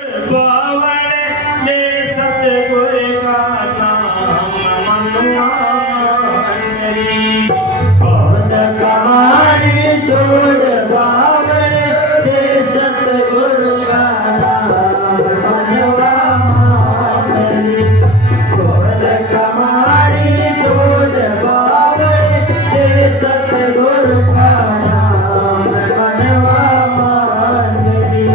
बावले दे सतगुर का नाम मनुआ कौन कमाई छोड़ बावले दे सतगुर का नाम मनवा मानरी। कौन कमाई छोड़ बावले दे सतगुर का नाम मनवा मानरी।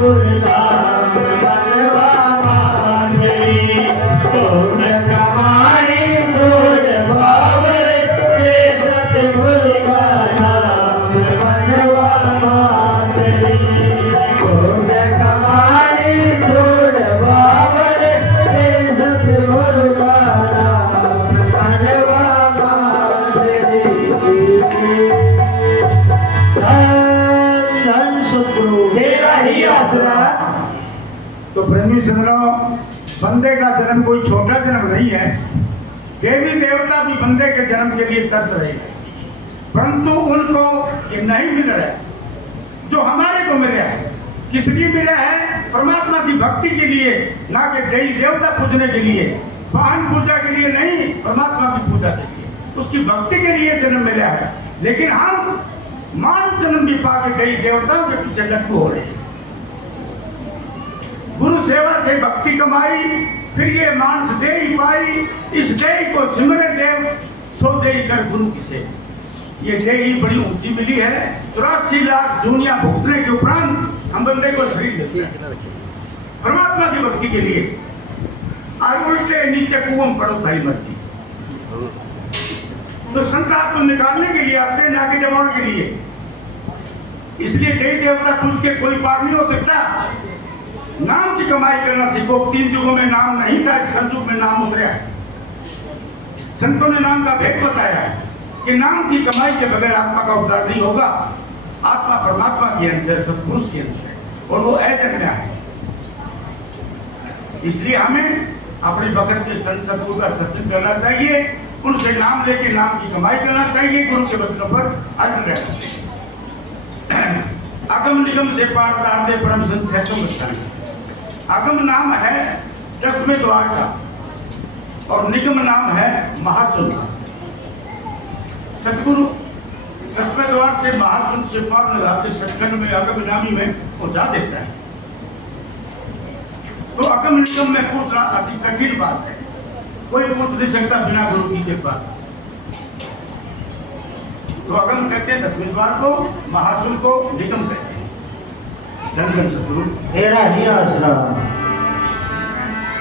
गुरु बनवा मांगली पुण्य कमाई छोड़ बावरे हे सतगुरु का नाम बनवा मांगली पुण्य कमाई छोड़ बावरे हे सतगुरु का नाम बनवा मांगली धन सतगुरु तेरा ही आसरा। तो प्रेमी सुनो, बंदे का जन्म कोई छोटा जन्म नहीं है। देवी देवता भी बंदे के जन्म के लिए तरस रहे हैं, परंतु उनको ये नहीं मिल रहा है जो हमारे को मिला है। किस लिए मिला है? परमात्मा की भक्ति के लिए, ना कि देवी देवता पूजने के लिए, वाहन पूजा के लिए नहीं, परमात्मा की पूजा के लिए, उसकी भक्ति के लिए जन्म मिला है। लेकिन हम मानव जन्म भी पाके देवी देवताओं के पीछे लट्टू हो रहे हैं। गुरु सेवा से भक्ति कमाई, फिर ये मानस दे ही पाई। इस देही को सिमरे देव, सो देही कर गुरु की सेवा। ये देही बड़ी ऊंची मिली है। 84 लाख दुनिया भुगतने के उपरांत हम बंदे को शरीर देते हैं परमात्मा की भक्ति के लिए। आज उल्टे नीचे कुओं में पड़ो भाई मर्जी। तो संत आपको निकालने के लिए आते हैं, आगे जमाने के लिए। इसलिए देवी देवता पूछ के कोई पार नहीं हो सकता। नाम की कमाई करना सीखो। 3 युगों में नाम नहीं था, इस कलयुग में नाम उतरा है। संतों ने नाम का भेद बताया है कि नाम की कमाई के बगैर आत्मा का उद्धार नहीं होगा। आत्मा परमात्मा की अंश है, सत्पुरुष की अंश है, और वो अजन्मा है। इसलिए हमें अपने भगत के संत सतगुरु का सत्संग करना चाहिए, उनसे नाम लेके नाम की कमाई करना चाहिए, गुरु के वचनों पर अटल रहना चाहिए। अगम निगम से पार तारते परम संत 600 अगम नाम है 10वें द्वार का, और निगम नाम है महासुन का। सतगुरु 10वें द्वार से महासुन से पार लगा के सचखंड में अगम नामी में पहुंचा देता है। तो अगम निगम में पूछना अति कठिन बात है, कोई पूछ नहीं सकता बिना गुरु की कृपा। तो अगम कहते हैं 10वें द्वार को, महासुन को निगम कहते हैं। धन धन सतगुरु तेरा ही आसरा।